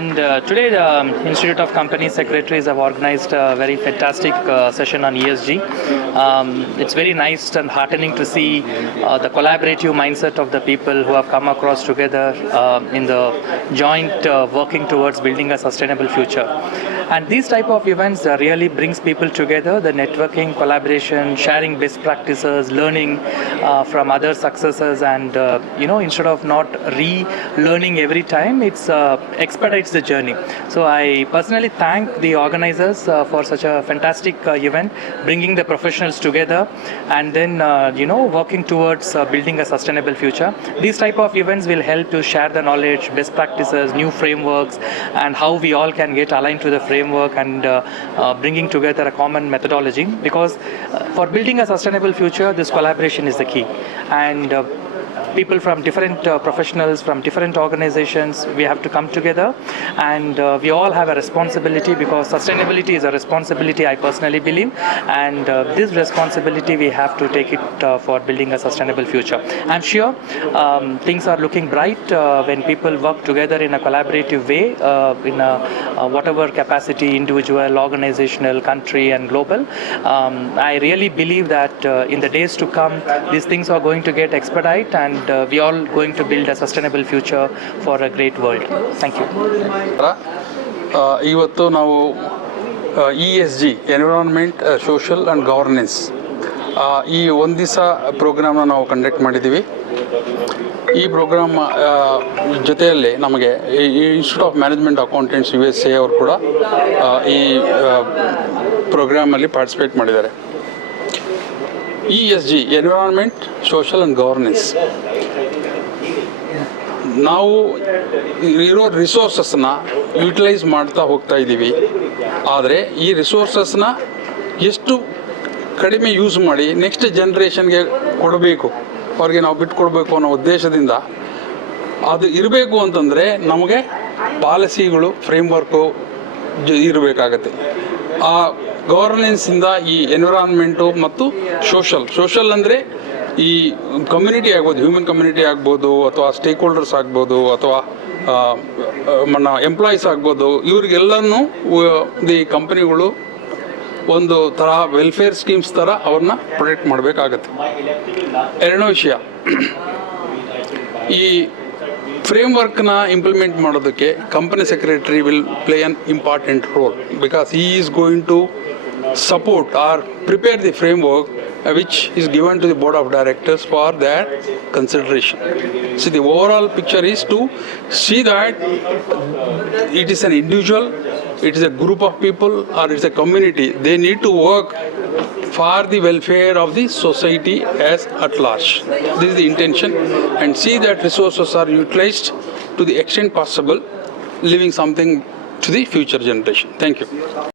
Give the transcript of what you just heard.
And uh, today, the um, Institute of Company Secretaries have organized a very fantastic uh, session on ESG. Um, it's very nice and heartening to see uh, the collaborative mindset of the people who have come across together uh, in the joint uh, working towards building a sustainable future. And these type of events uh, really brings people together. The networking, collaboration, sharing best practices, learning uh, from other successes, and uh, you know instead of not re-learning every time, it's expedites the journey. So I personally thank the organizers for such a fantastic event, bringing the professionals together, and then you know working towards building a sustainable future. These type of events will help to share the knowledge, best practices, new frameworks, and how we all can get aligned to the framework and uh, uh, bringing together a common methodology. Because uh, for building a sustainable future, this collaboration is the key, and. People from different uh, professionals from different organizations we have to come together. And uh, we all have a responsibility because sustainability is a responsibility i personally believe. And uh, this responsibility we have to take it uh, for building a sustainable future. I'm sure um, things are looking bright uh, when people work together in a collaborative way uh, in a, uh, whatever capacity individual organizational country and global. Um, i really believe that uh, in the days to come these things are going to get expedite and uh, we all going to build a sustainable future for a great world. Thank you. ಇವತ್ತು ನಾವು E S G environment social and governance ಈ ಒಂದು ದಿವಸ ಪ್ರೋಗ್ರಾಮ್ನ ನಾವು conduct ಮಾಡಿದ್ದೀವಿ ಈ programme ಜೊತೆಯಲ್ಲಿ ನಮಗೆ institute of management accountants U S A ಅವರು ಕೂಡ ಈ ಪ್ರೋಗ್ರಾಮಲ್ಲಿ ಪಾರ್ಟಿಸಿಪೇಟ್ ಮಾಡಿದ್ದಾರೆ. E S G environment social and governance ನಾವು ಇರೋ ರಿಸೋರ್ಸಸ್ನ ಯುಟಿಲೈಸ್ ಮಾಡ್ತಾ ಹೋಗ್ತಾ ಇದ್ದೀವಿ. ಆದರೆ ಈ ರಿಸೋರ್ಸಸ್ನ ಎಷ್ಟು ಕಡಿಮೆ ಯೂಸ್ ಮಾಡಿ ನೆಕ್ಸ್ಟ್ ಜನ್ರೇಷನ್ಗೆ ಕೊಡಬೇಕು, ಅವ್ರಿಗೆ ನಾವು ಬಿಟ್ಕೊಡ್ಬೇಕು ಅನ್ನೋ ಉದ್ದೇಶದಿಂದ ಅದು ಇರಬೇಕು ಅಂತಂದರೆ ನಮಗೆ ಪಾಲಿಸಿಗಳು ಫ್ರೇಮ್ವರ್ಕು ಇರಬೇಕಾಗತ್ತೆ. ಆ ಗವರ್ನೆನ್ಸಿಂದ ಈ ಎನ್ವಿರಾನ್ಮೆಂಟು ಮತ್ತು ಸೋಷಲ್ ಸೋಷಲ್ ಅಂದರೆ ಈ ಕಮ್ಯುನಿಟಿ ಆಗ್ಬೋದು ಹ್ಯೂಮನ್ ಕಮ್ಯುನಿಟಿ ಆಗ್ಬೋದು ಅಥವಾ ಸ್ಟೇಕ್ ಹೋಲ್ಡರ್ಸ್ ಆಗ್ಬೋದು ಅಥವಾ ಮಣ್ಣ ಎಂಪ್ಲಾಯೀಸ್ ಆಗ್ಬೋದು ಇವ್ರಿಗೆಲ್ಲನೂ ದಿ ಕಂಪನಿಗಳು ಒಂದು ಥರ ವೆಲ್ಫೇರ್ ಸ್ಕೀಮ್ಸ್ ಥರ ಅವ್ರನ್ನ ಪ್ರೊಟೆಕ್ಟ್ ಮಾಡಬೇಕಾಗತ್ತೆ. ಎರಡನೇ ವಿಷಯ ಈ ಫ್ರೇಮ್ವರ್ಕ್ನ ಇಂಪ್ಲಿಮೆಂಟ್ ಮಾಡೋದಕ್ಕೆ company secretary will play an important role because ಈ is going to support or prepare the frame uh, Uh, which is given to the board of directors for their consideration. See, the overall picture is to see that it is an individual, it is a group of people, or it's a community. They need to work for the welfare of the society as at large. This is the intention, and see that resources are utilized to the extent possible, leaving something to the future generation. Thank you.